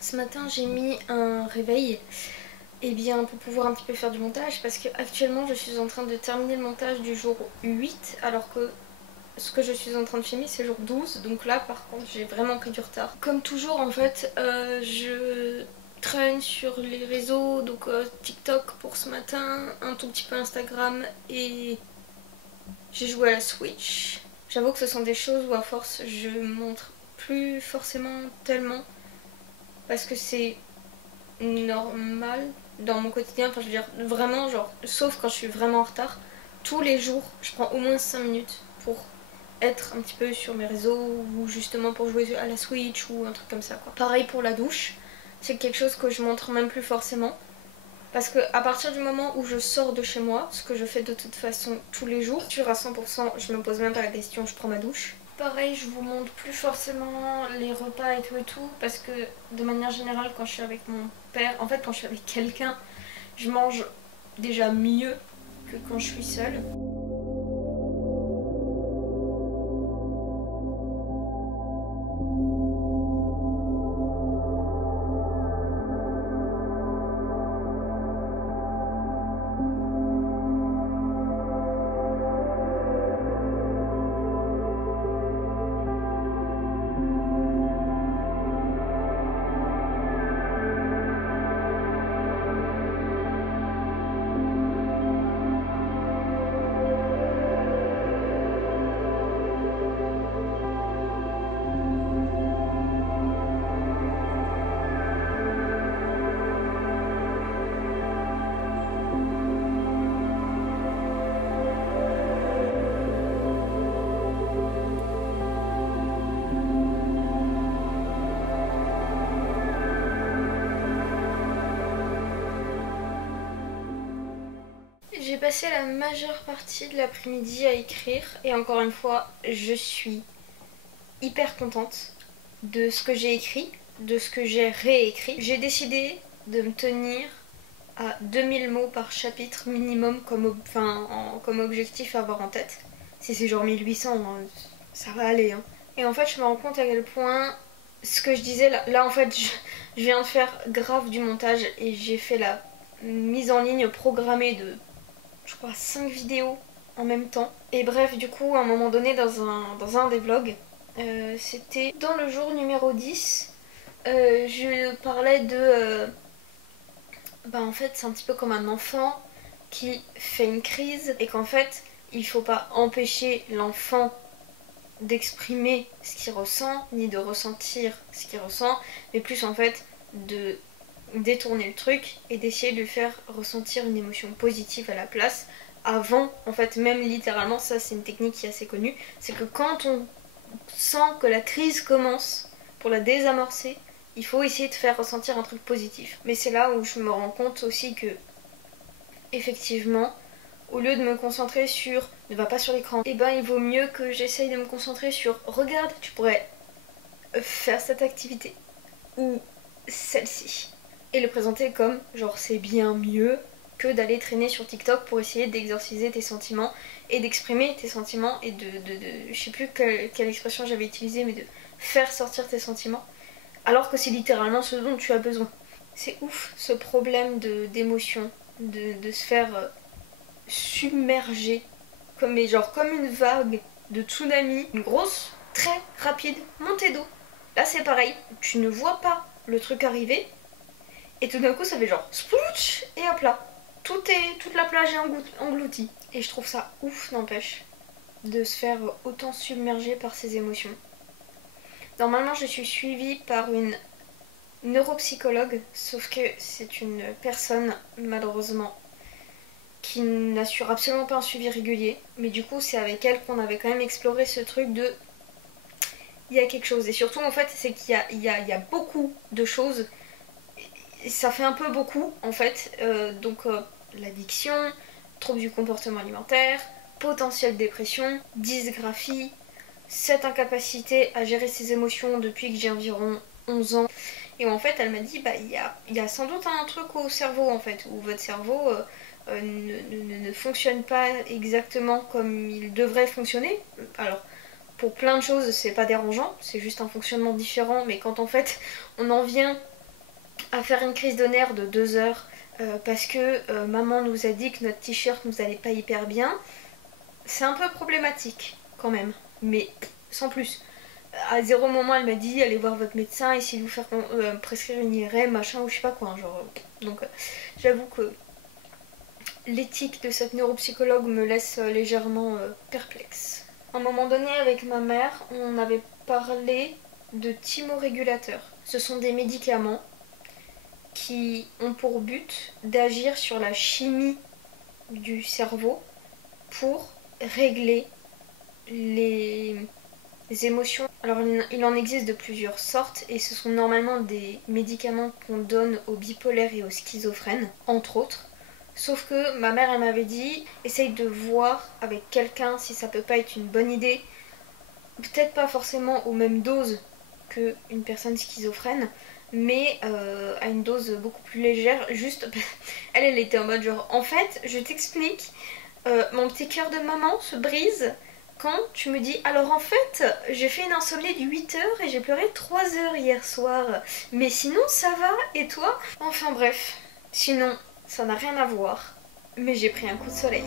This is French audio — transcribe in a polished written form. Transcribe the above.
Ce matin j'ai mis un réveil et bien pour pouvoir un petit peu faire du montage parce que actuellement je suis en train de terminer le montage du jour 8 alors que ce que je suis en train de filmer c'est jour 12, donc là par contre j'ai vraiment pris du retard. Comme toujours en fait je traîne sur les réseaux, donc TikTok pour ce matin, un tout petit peu Instagram et j'ai joué à la Switch. J'avoue que ce sont des choses où à force je montre plus forcément tellement parce que c'est normal dans mon quotidien, enfin je veux dire vraiment genre, sauf quand je suis vraiment en retard, tous les jours je prends au moins 5 minutes pour être un petit peu sur mes réseaux ou justement pour jouer à la Switch ou un truc comme ça quoi. Pareil pour la douche, c'est quelque chose que je montre même plus forcément parce que à partir du moment où je sors de chez moi, ce que je fais de toute façon tous les jours, sûr à 100%, je me pose même pas la question, je prends ma douche. Pareil, je vous montre plus forcément les repas et tout, parce que de manière générale, quand je suis avec mon père, en fait, quand je suis avec quelqu'un, je mange déjà mieux que quand je suis seule. J'ai passé la majeure partie de l'après-midi à écrire et encore une fois, je suis hyper contente de ce que j'ai écrit, de ce que j'ai réécrit. J'ai décidé de me tenir à 2000 mots par chapitre minimum comme objectif à avoir en tête. Si c'est genre 1800, hein, ça va aller. Hein. Et en fait, je me rends compte à quel point ce que je disais là en fait, je viens de faire grave du montage et j'ai fait la mise en ligne programmée de, je crois, 5 vidéos en même temps. Et bref, du coup, à un moment donné, dans un des vlogs, c'était dans le jour numéro 10, je parlais de bah en fait c'est un petit peu comme un enfant qui fait une crise et qu'en fait il faut pas empêcher l'enfant d'exprimer ce qu'il ressent ni de ressentir ce qu'il ressent, mais plus en fait de détourner le truc et d'essayer de lui faire ressentir une émotion positive à la place avant, en fait même littéralement, ça c'est une technique qui est assez connue, c'est que quand on sent que la crise commence, pour la désamorcer, il faut essayer de faire ressentir un truc positif. Mais c'est là où je me rends compte aussi que, effectivement, au lieu de me concentrer sur ne va pas sur l'écran, et ben il vaut mieux que j'essaye de me concentrer sur regarde, tu pourrais faire cette activité ou celle-ci. Et le présenter comme genre c'est bien mieux que d'aller traîner sur TikTok pour essayer d'exorciser tes sentiments et d'exprimer tes sentiments et je sais plus quelle expression j'avais utilisée, mais de faire sortir tes sentiments alors que c'est littéralement ce dont tu as besoin. C'est ouf ce problème d'émotion, de se faire submerger comme une vague de tsunami, une grosse, très rapide montée d'eau. Là c'est pareil, tu ne vois pas le truc arriver et tout d'un coup ça fait genre splouch et hop là. Toute la plage est engloutie. Et je trouve ça ouf n'empêche de se faire autant submerger par ces émotions. Normalement je suis suivie par une neuropsychologue, sauf que c'est une personne malheureusement qui n'assure absolument pas un suivi régulier, mais du coup c'est avec elle qu'on avait quand même exploré ce truc de il y a quelque chose, et surtout en fait c'est qu'il y a beaucoup de choses, et ça fait un peu beaucoup en fait, l'addiction, trouble du comportement alimentaire, potentielle dépression, dysgraphie, cette incapacité à gérer ses émotions depuis que j'ai environ 11 ans. Et en fait, elle m'a dit, bah il y a sans doute un truc au cerveau en fait, où votre cerveau ne fonctionne pas exactement comme il devrait fonctionner. Alors, pour plein de choses, c'est pas dérangeant, c'est juste un fonctionnement différent, mais quand en fait on en vient à faire une crise de nerfs de 2 heures parce que maman nous a dit que notre t-shirt nous allait pas hyper bien, c'est un peu problématique quand même, mais sans plus. À zéro moment elle m'a dit allez voir votre médecin, essayez de vous faire prescrire une IRM, machin ou je sais pas quoi, genre. Donc j'avoue que l'éthique de cette neuropsychologue me laisse légèrement perplexe. À un moment donné avec ma mère, on avait parlé de thymorégulateurs. Ce sont des médicaments qui ont pour but d'agir sur la chimie du cerveau pour régler les émotions. Alors il en existe de plusieurs sortes et ce sont normalement des médicaments qu'on donne aux bipolaires et aux schizophrènes, entre autres. Sauf que ma mère elle m'avait dit essaye de voir avec quelqu'un si ça peut pas être une bonne idée. Peut-être pas forcément aux mêmes doses qu'une personne schizophrène, mais à une dose beaucoup plus légère. Juste, elle était en mode genre en fait je t'explique, mon petit cœur de maman se brise quand tu me dis alors en fait j'ai fait une insomnie de 8 heures et j'ai pleuré 3 heures hier soir, mais sinon ça va et toi? Enfin bref, sinon ça n'a rien à voir, mais j'ai pris un coup de soleil.